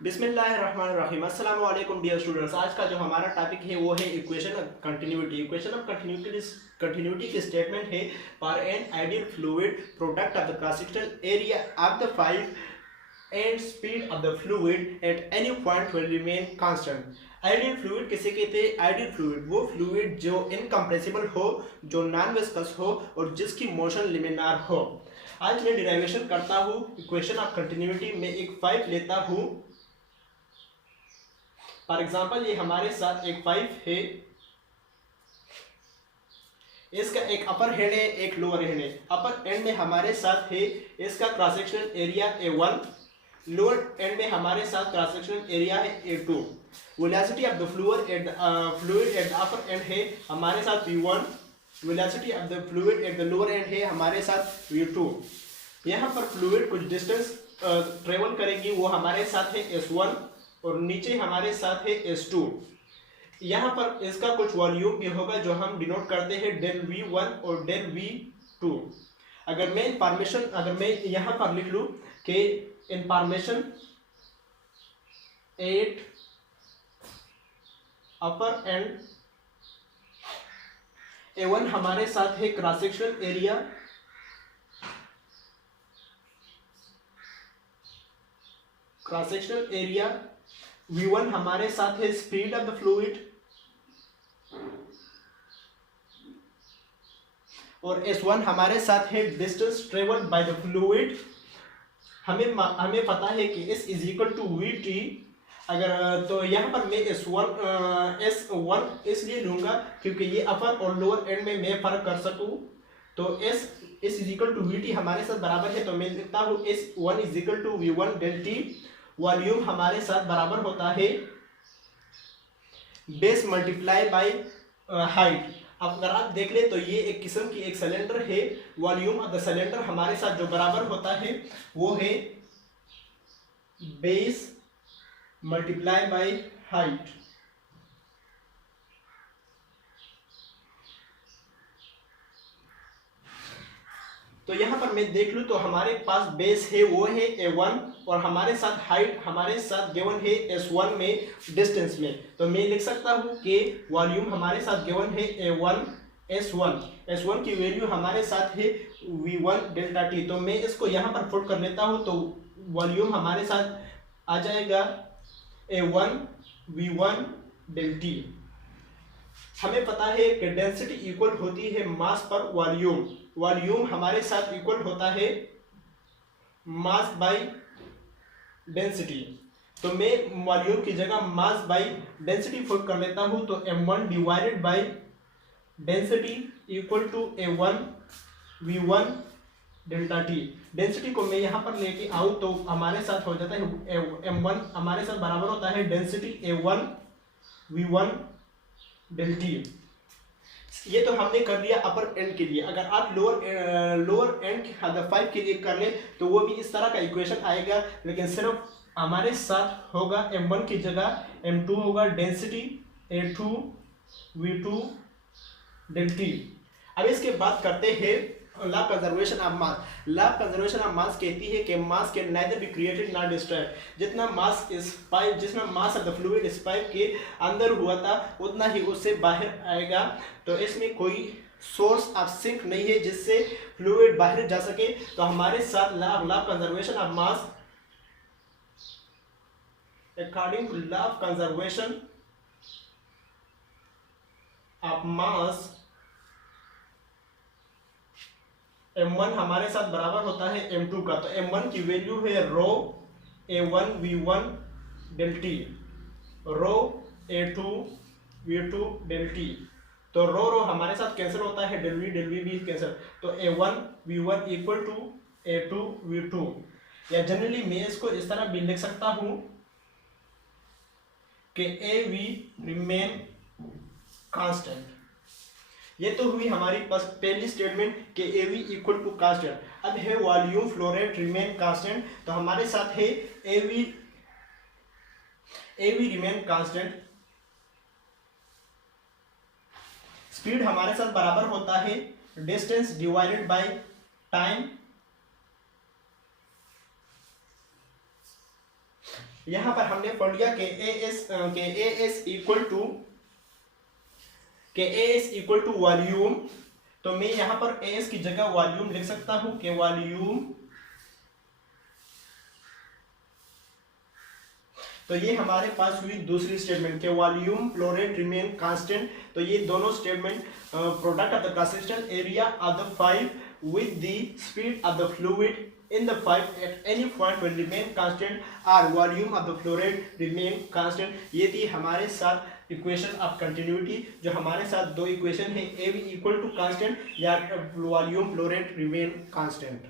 बिस्मिल्लाहिर्रहमानिर्रहीम। अस्सलाम वालेकुम डियर स्टूडेंट्स। आज का जो हमारा टॉपिक है वो है equation of continuity. Equation of continuity की स्टेटमेंट है for an ideal fluid product of the cross sectional area of the five and speed of the fluid at any point will remain constant. Ideal fluid किसे कहते हैं? Ideal fluid वो fluid जो incompressible हो, जो non viscous हो और जिसकी मोशन लिमिनार हो। आज मैं डिराइवेशन करता हूँ इक्वेशन ऑफ कंटिन्यूटी में। एक पाइप लेता हूँ, फॉर एग्जाम्पल ये हमारे साथ एक पाइप है, इसका एक अपर हेड है, एक लोअर हेड है। अपर एंड में हमारे साथ है इसका cross sectional area A1, lower and में हमारे साथ क्रॉस सेक्शनल एरिया है A2। Velocity of the fluid at the upper and है हमारे साथ V1, velocity of the fluid at the lower and है हमारे साथ V2। यहाँ पर फ्लूइड कुछ डिस्टेंस ट्रेवल करेगी, वो हमारे साथ है S1 और नीचे हमारे साथ है S2। यहाँ पर इसका कुछ वॉल्यूम भी होगा जो हम डिनोट करते हैं डेल V1 और डेल V2। अगर मैं यहाँ पर लिख लूँ कि इंफॉर्मेशन 8 अपर एंड A1 हमारे साथ है क्रॉस सेक्शनल एरिया, V1 हमारे साथ है स्पीड ऑफ द फ्लूइड और S1 हमारे साथ है distance travelled by the fluid. हमें पता है कि S is equal to VT। अगर तो यहाँ पर मैं S1 इसलिए लूंगा क्योंकि ये अपर और लोअर एंड में मैं फर्क कर सकूं। तो S is equal to VT हमारे साथ बराबर है, तो मैं लिखता हूँ S1 is equal to V1 del T। Volume हमारे साथ बराबर होता है बेस मल्टीप्लाई बाय हाइट। अब अगर आप देख ले तो ये एक किस्म की एक सिलेंडर है। वॉल्यूम ऑफ द सिलेंडर हमारे साथ जो बराबर होता है वो है बेस मल्टीप्लाई बाय हाइट। तो यहाँ पर मैं देख लूँ तो हमारे पास बेस है वो है A1 और हमारे साथ हाइट हमारे साथ गिवन है S1 में डिस्टेंस में। तो मैं लिख सकता हूँ कि वॉल्यूम हमारे साथ गिवन है A1 S1 की वैल्यू हमारे साथ है V1 डेल्टा T। तो मैं इसको यहाँ पर पुट कर लेता हूँ, तो वॉल्यूम हमारे साथ आ जाएगा A1 V1 डेल T। हमें पता है कि डेंसिटी इक्वल होती है मास पर वॉल्यूम। वॉल्यूम हमारे साथ इक्वल होता है मास बाय डेंसिटी। तो मैं वॉल्यूम की जगह मास बाय डेंसिटी पुट कर लेता हूं, तो M1 divided by density equal to A1 V1 delta T। Density को मैं यहां पर लेके आऊं तो हमारे साथ हो जाता है M1 हमारे साथ बराबर होता है density A1 V1 del T। ये तो हमने कर लिया अपर एंड के लिए। अगर आप लोअर एंड 5 के लिए कर ले तो वो भी इस तरह का इक्वेशन आएगा, लेकिन सिर्फ हमारे साथ होगा M1 की जगह M2 होगा, density A2 V2 del T। अब इसके बाद करते हैं law conservation of mass. Law conservation of मास कहती है कि मास can neither be created not destroyed. जितना मास ऑफ द फ्लूइड इस पाइप के अंदर हुआ था उतना ही उससे बाहर आएगा। तो इसमें कोई सोर्स ऑफ सिंक नहीं है जिससे फ्लूइड बाहर जा सके। तो हमारे साथ law conservation of mass, according to law of conservation of mass, M1 हमारे साथ बराबर होता है M2 का। तो M1 की वैल्यू है रो A1 V1 डेल T, रो A2 V2 डेल T। तो रो हमारे साथ कैंसिल होता है, डेल V भी कैंसिल। तो A1 V1 equal to A2 V2। या जनरली मैं इसको इस तरह भी लिख सकता हूं कि AV रिमेन कांस्टेंट। ये तो हुई हमारी पहली स्टेटमेंट कि AV इक्वल टू कांस्टेंट। अब है volume flow rate remain constant. तो हमारे साथ है AV रिमेन कांस्टेंट। स्पीड हमारे साथ बराबर होता है डिस्टेंस डिवाइडेड बाय टाइम। यहाँ पर हमने पढ़ लिया कि A S equal to volume. तो मैं यहाँ पर ए एस की जगह वॉल्यूम लिख सकता हूँ कि वॉल्यूम। तो ये हमारे पास हुई दूसरी स्टेटमेंट के volume flow rate remain constant. तो ये दोनों statement product of the consistent area of the pipe with the speed of the fluid in the pipe at any point will remain constant or volume of the flow rate remain constant। ये थी हमारे साथ equation of continuity, जो हमारे साथ दो equation है A B equal to constant या volume flow rate remain constant.